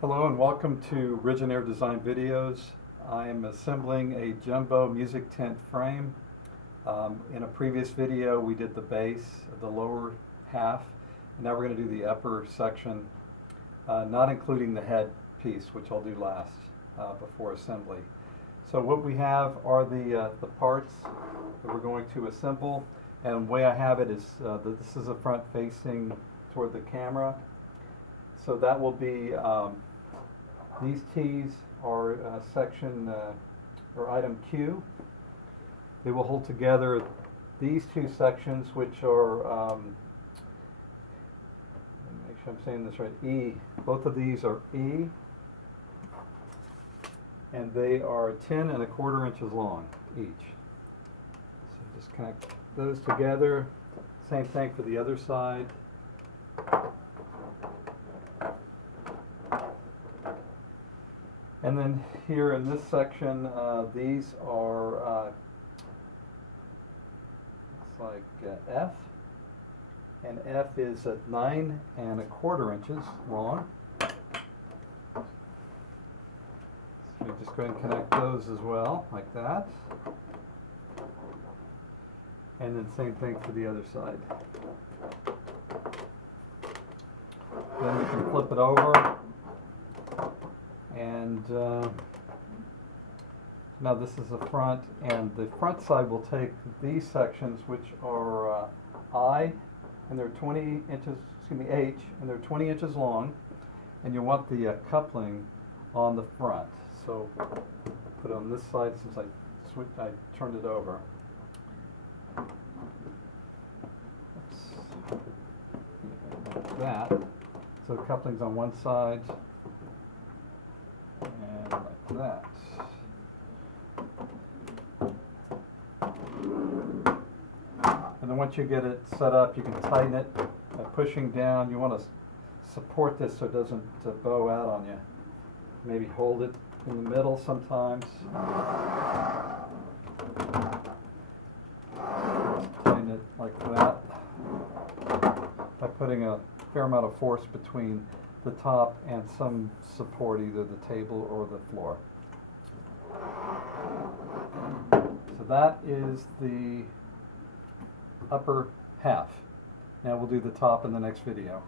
Hello and welcome to Originaire Design Videos. I am assembling a jumbo music tent frame. In a previous video we did the base, the lower half, and now we're going to do the upper section, not including the head piece, which I'll do last before assembly. So what we have are the parts that we're going to assemble, and the way I have it is that this is the front facing toward the camera. So that will be, these T's are section or item Q. They will hold together these two sections, which are, let me make sure I'm saying this right, E. Both of these are E, and they are 10¼ inches long each. So just connect those together. Same thing for the other side. And then here in this section, these are, looks like F, and F is at 9¼ inches long. So we just go ahead and connect those as well, like that. And then same thing for the other side. Then we can flip it over. And now this is the front, and the front side will take these sections, which are I, and they're 20 inches, excuse me, H, and they're 20 inches long, and you want the coupling on the front. So put it on this side since I turned it over. Oops. Like that. So coupling's on one side. And like that. And then once you get it set up, you can tighten it by pushing down. You want to support this so it doesn't bow out on you. Maybe hold it in the middle sometimes. Tighten it like that by putting a fair amount of force between the top and some support, either the table or the floor. So that is the upper half. Now we'll do the top in the next video.